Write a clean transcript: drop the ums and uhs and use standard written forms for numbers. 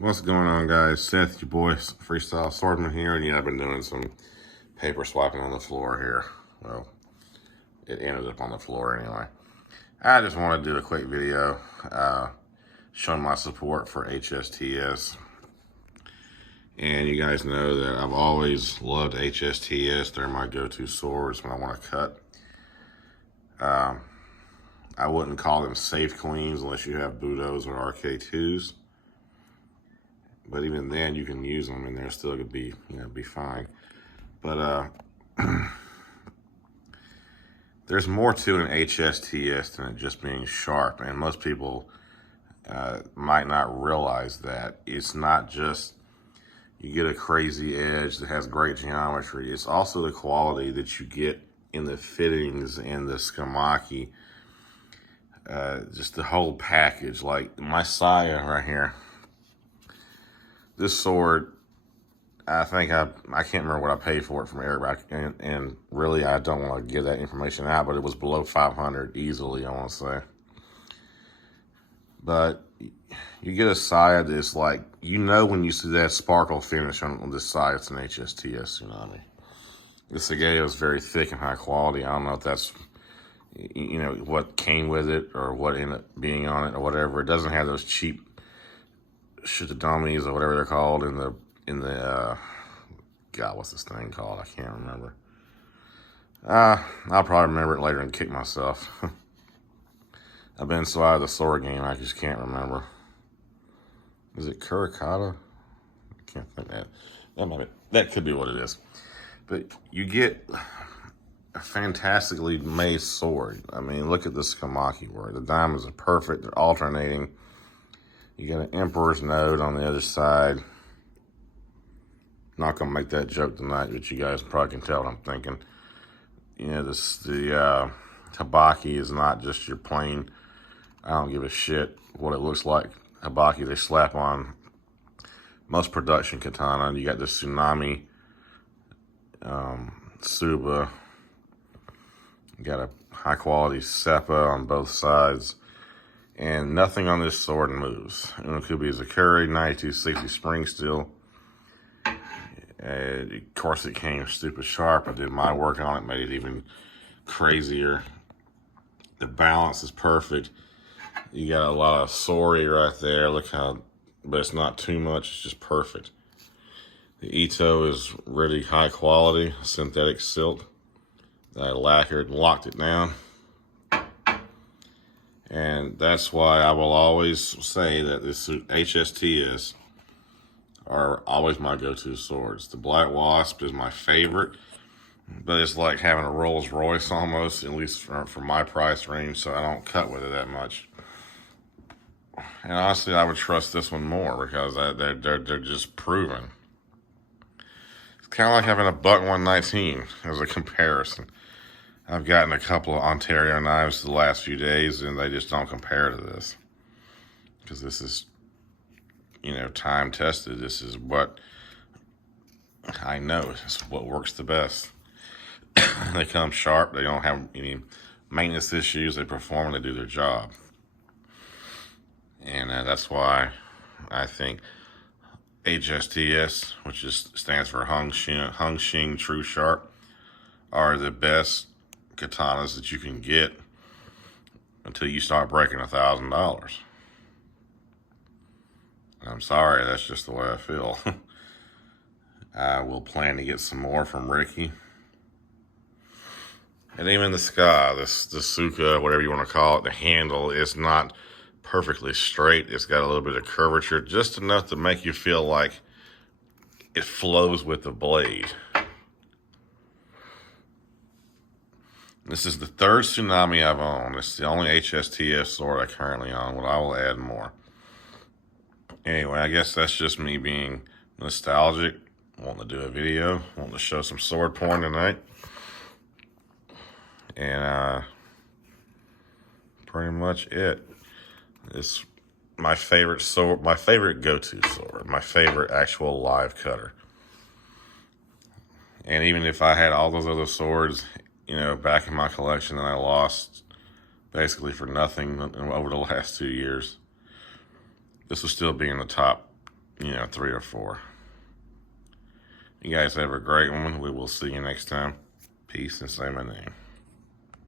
What's going on, guys? Seth, your boy, Freestyle Swordman here, and yeah, I've been doing some paper swiping on the floor here. Well, it ended up on the floor anyway. I just want to do a quick video showing my support for HSTS. And you guys know that I've always loved HSTS. They're my go-to swords when I want to cut. I wouldn't call them safe queens unless you have Budos or RK2s. But even then, you can use them, and they're still gonna be, be fine. But there's more to an HSTS than it just being sharp, and most people might not realize that. It's not just you get a crazy edge that has great geometry. It's also the quality that you get in the fittings and the skamaki. Just the whole package. Like my saya right here. This sword, I think I can't remember what I paid for it from Eric, and really I don't want to give that information out, but it was below 500 easily, I want to say. But you get a saya that's like, when you see that sparkle finish on this side, it's an HSTS tsunami. This agate is very thick and high quality. I don't know if that's, what came with it or what ended up being on it or whatever. It doesn't have those cheap shitadomis or whatever they're called in the God, what's this thing called? I can't remember. I'll probably remember it later and kick myself. I've been so out of the sword game, I just can't remember. Is it Kurikata? I can't think that could be what it is. But you get a fantastically made sword. I mean, look at the skamaki work. The diamonds are perfect. They're alternating. You got an Emperor's Node on the other side. Not gonna make that joke tonight, but you guys probably can tell what I'm thinking. The Habaki is not just your plain, I don't give a shit what it looks like Habaki they slap on most production katana. You got the Tsunami, Suba. You got a high quality Seppa on both sides. And nothing on this sword moves. Unokubi is a Curry, 9260 spring steel. Of course, it came stupid sharp. I did my work on it, made it even crazier. The balance is perfect. You got a lot of sori right there. Look how, but it's not too much. It's just perfect. The Ito is really high quality, synthetic silk. I lacquered and locked it down. And that's why I will always say that this HSTS are always my go-to swords. The Black Wasp is my favorite, but it's like having a Rolls Royce almost, at least for my price range, so I don't cut with it that much. And honestly, I would trust this one more because they're just proven. It's kind of like having a Buck 119 as a comparison. I've gotten a couple of Ontario knives the last few days, and they just don't compare to this. Because this is, time tested. This is what I know. It's what works the best. They come sharp. They don't have any maintenance issues. They perform and they do their job. And that's why I think HSTS, which stands for Hung Shing True Sharp, are the best katanas that you can get until you start breaking $1,000. I'm sorry, that's just the way I feel. I will plan to get some more from Ricky. And even the sky, the Suka, whatever you want to call it, the handle is not perfectly straight. It's got a little bit of curvature, just enough to make you feel like it flows with the blade. This is the third Tsunami I've owned. It's the only HSTS sword I currently own, but I will add more. Anyway, I guess that's just me being nostalgic, wanting to do a video, wanting to show some sword porn tonight. And pretty much it. It's my favorite sword, my favorite go-to sword, my favorite actual live cutter. And even if I had all those other swords, back in my collection that I lost basically for nothing over the last 2 years, this will still be in the top 3 or 4. You guys have a great one. We will see you next time. Peace and say my name.